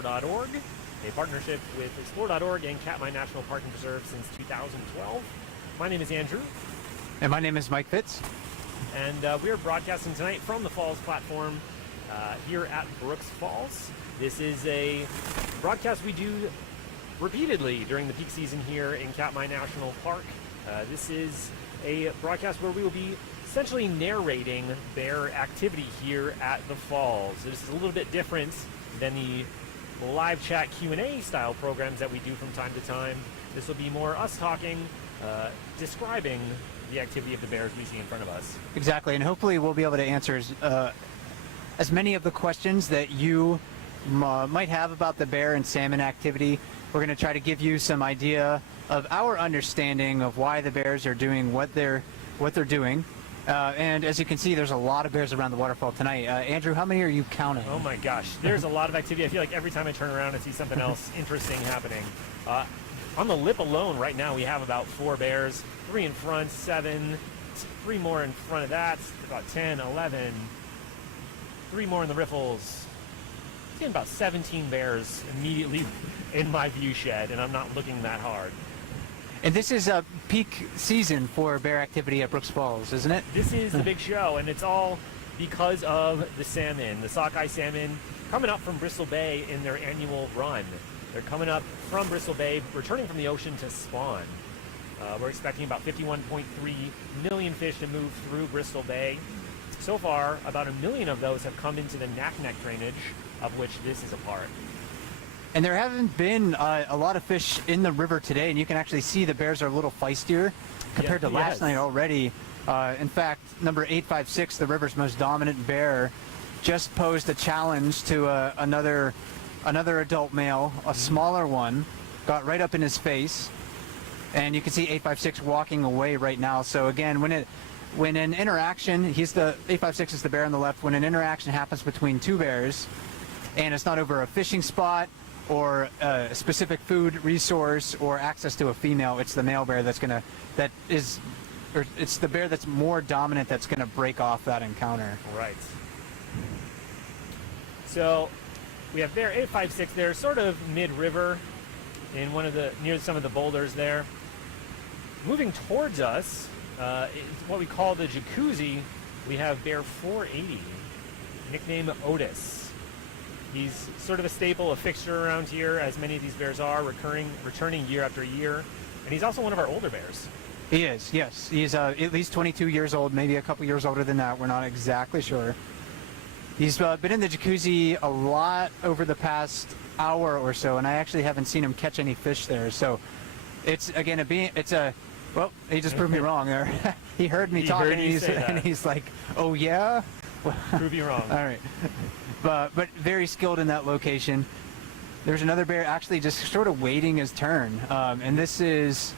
Explore.org, a partnership with Explore.org and Katmai National Park and Preserve since 2012. My name is Andrew. And my name is Mike Fitz. And we are broadcasting tonight from the Falls platform here at Brooks Falls. This is a broadcast we do repeatedly during the peak season here in Katmai National Park. This is a broadcast where we will be essentially narrating bear activity here at the Falls. This is a little bit different than the live chat Q&A style programs that we do from time to time. This will be more us talking, describing the activity of the bears we see in front of us. Exactly, and hopefully we'll be able to answer as many of the questions that you might have about the bear and salmon activity. We're going to try to give you some idea of our understanding of why the bears are doing what they're doing. And as you can see, there's a lot of bears around the waterfall tonight. Andrew, how many are you counting? Oh my gosh, there's a lot of activity. I feel like every time I turn around I see something else interesting happening. On the lip alone right now we have about 4 bears, 3 in front, 7, 3 more in front of that, about 10, 11, 3 more in the riffles. I'm seeing about 17 bears immediately in my view shed, and I'm not looking that hard. And this is a peak season for bear activity at Brooks Falls, isn't it? This is the big show, and it's all because of the salmon, the sockeye salmon, coming up from Bristol Bay in their annual run. They're coming up from Bristol Bay, returning from the ocean to spawn. We're expecting about 51.3 million fish to move through Bristol Bay. So far, about 1 million of those have come into the Naknek drainage, of which this is a part. And there haven't been a lot of fish in the river today, and you can actually see the bears are a little feistier compared to last night already. In fact, number 856, the river's most dominant bear, just posed a challenge to another adult male, a smaller one, got right up in his face, and you can see 856 walking away right now. So again, when an interaction, 856 is the bear on the left, when an interaction happens between 2 bears, and it's not over a fishing spot, or a specific food resource, or access to a female, it's the male bear it's the bear that's more dominant that's gonna break off that encounter. Right. So we have bear 856 there, sort of mid-river, in near some of the boulders there. Moving towards us, it's what we call the jacuzzi. We have bear 480, nicknamed Otis. He's sort of a staple, a fixture around here, as many of these bears are, returning year after year. And he's also one of our older bears. He is, yes. He's at least 22 years old, maybe a couple years older than that. We're not exactly sure. He's been in the jacuzzi a lot over the past hour or so, and I actually haven't seen him catch any fish there. So it's, again, well, he just proved me wrong there. He heard me talking, and he's like, oh yeah? Prove you wrong. All right. But very skilled in that location. There's another bear actually just sort of waiting his turn. And this is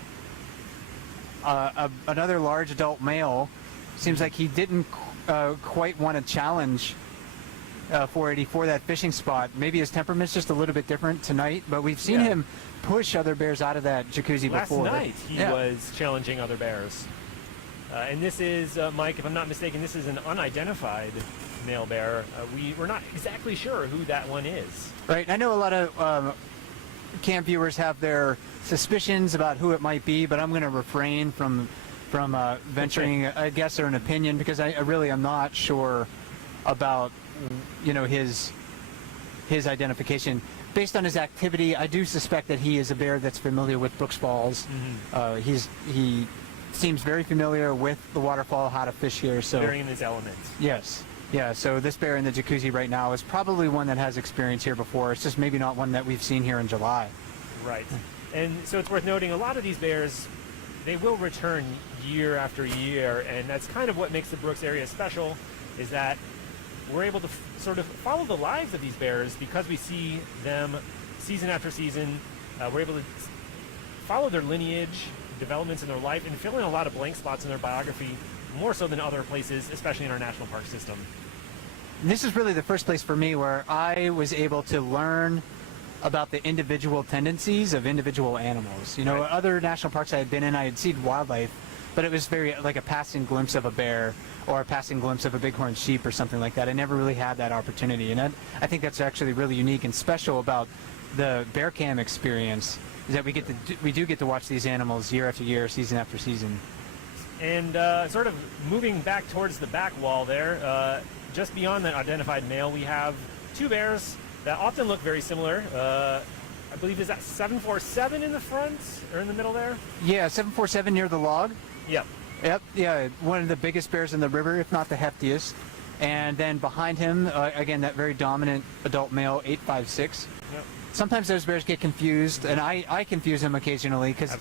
another large adult male. Seems like he didn't quite want to challenge 480 for that fishing spot. Maybe his temperament's just a little bit different tonight, but we've seen him push other bears out of that jacuzzi before. Last night he was challenging other bears. And this is, Mike, if I'm not mistaken, this is an unidentified male bear. We're not exactly sure who that one is. Right. I know a lot of camp viewers have their suspicions about who it might be, but I'm going to refrain from venturing a guess or an opinion, because I really am not sure about his identification. Based on his activity, I do suspect that he is a bear that's familiar with Brooks Falls. Mm-hmm. He seems very familiar with the waterfall, how to fish here. So very in his element. Yes. Yeah, so this bear in the jacuzzi right now is probably one that has experience here before. It's just maybe not one that we've seen here in July. Right. And so it's worth noting, a lot of these bears, they will return year after year, and that's kind of what makes the Brooks area special, is that we're able to sort of follow the lives of these bears because we see them season after season. We're able to follow their lineage, developments in their life, and fill in a lot of blank spots in their biography, more so than other places, especially in our national park system. This is really the first place for me where I was able to learn about the individual tendencies of individual animals. Other national parks I had been in, I had seen wildlife, but it was very like a passing glimpse of a bear or a passing glimpse of a bighorn sheep or something like that. I never really had that opportunity, and I think that's actually really unique and special about the bear cam experience, is that we do get to watch these animals year after year, season after season. And sort of moving back towards the back wall there, just beyond that identified male, we have two bears that often look very similar. I believe, is that 747 in the front or in the middle there? Yeah, 747 near the log. Yep. Yep, yeah, one of the biggest bears in the river, if not the heftiest. And then behind him, again, that very dominant adult male, 856. Yep. Sometimes those bears get confused, and I confuse them occasionally because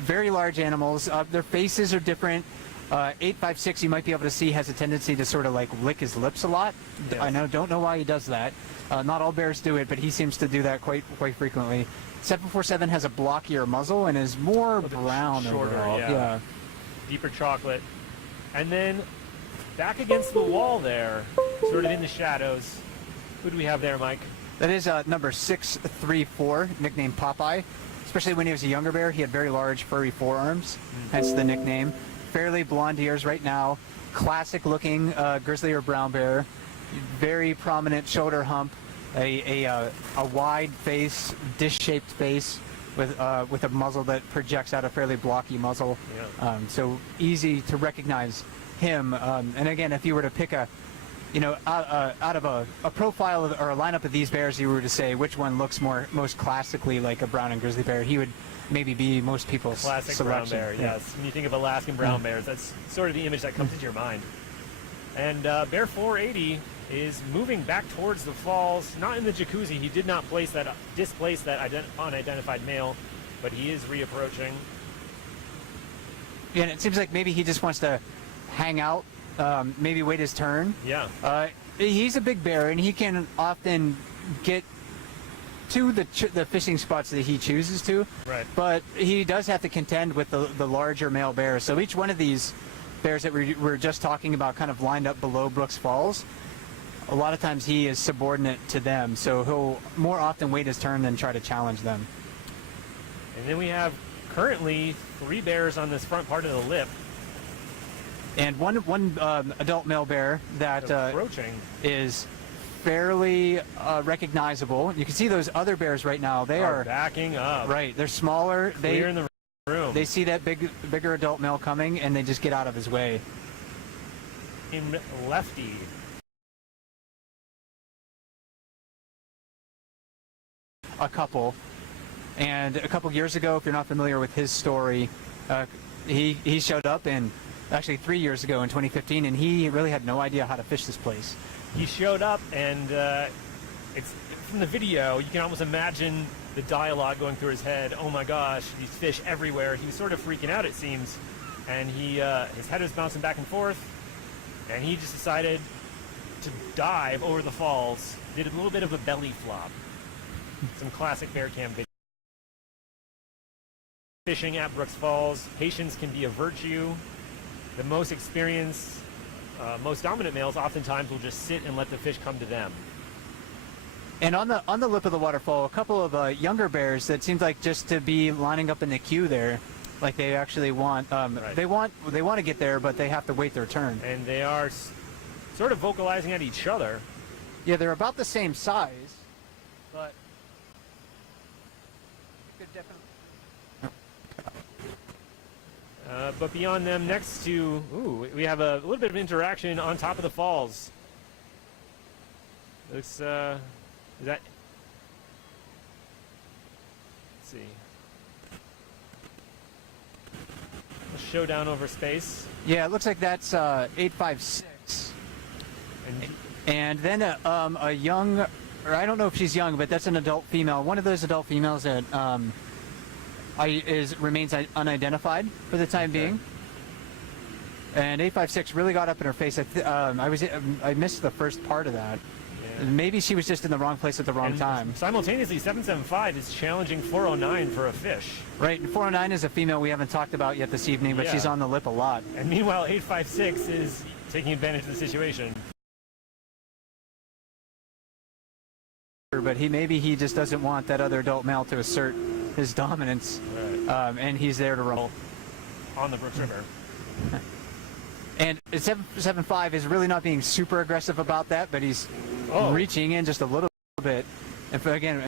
very large animals. Their faces are different. 856, you might be able to see, has a tendency to sort of like lick his lips a lot. Yes. Don't know why he does that. Not all bears do it, but he seems to do that quite frequently. 747 has a blockier muzzle and is more brown shorter, overall. Yeah. Deeper chocolate. And then back against the wall there, sort of in the shadows, who do we have there, Mike? That is number 634, nicknamed Popeye. Especially when he was a younger bear, he had very large furry forearms, hence the nickname. Fairly blonde ears right now. Classic looking grizzly or brown bear. Very prominent shoulder hump. A wide face, dish-shaped face with a muzzle that projects out a fairly blocky muzzle. Yeah. So easy to recognize him. And again, if you were to pick out of a profile or a lineup of these bears, you were to say which one looks most classically like a brown and grizzly bear, he would maybe be most people's classic selection. Brown bear. Yes, when you think of Alaskan brown bears, that's sort of the image that comes into your mind. And bear 480 is moving back towards the falls, not in the jacuzzi. He did not displace that unidentified male, but he is reapproaching. Yeah, and it seems like maybe he just wants to hang out. Maybe wait his turn. Yeah. He's a big bear, and he can often get to the fishing spots that he chooses to. Right. But he does have to contend with the larger male bears. So each one of these bears that we were just talking about, kind of lined up below Brooks Falls, a lot of times he is subordinate to them. So he'll more often wait his turn than try to challenge them. And then we have currently 3 bears on this front part of the lip. And one adult male bear that is fairly recognizable. You can see those other bears right now. They are backing up. Right. They're smaller. Clear in the room. They see that bigger adult male coming, and they just get out of his way. In Lefty. A couple. And a couple years ago, if you're not familiar with his story, he showed up in actually 3 years ago in 2015, and he really had no idea how to fish this place. He showed up, and it's from the video, you can almost imagine the dialogue going through his head. Oh my gosh, these fish everywhere. He was sort of freaking out, it seems, and his head was bouncing back and forth, and he just decided to dive over the falls, did a little bit of a belly flop. Some classic bear cam video. Fishing at Brooks Falls, patience can be a virtue. The most experienced, most dominant males oftentimes will just sit and let the fish come to them. And on the lip of the waterfall, a couple of younger bears that seems like just to be lining up in the queue there, like they actually want. Right. They want to get there, but they have to wait their turn. And they are sort of vocalizing at each other. Yeah, they're about the same size, but could definitely. But beyond them, next to, we have a little bit of interaction on top of the falls. Looks, is that, let's see. A showdown over space. Yeah, it looks like that's 856. And then a young, or I don't know if she's young, but that's an adult female. One of those adult females that remains unidentified for the time being. And 856 really got up in her face. I missed the first part of that. Yeah. Maybe she was just in the wrong place at the wrong time. Simultaneously, 775 is challenging 409 for a fish. Right, and 409 is a female we haven't talked about yet this evening, but she's on the lip a lot. And meanwhile, 856 is taking advantage of the situation. But maybe he just doesn't want that other adult male to assert his dominance, right. And he's there to roll. on the Brooks River. And 775 is really not being super aggressive about that, but he's Oh. reaching in just a little bit. And again,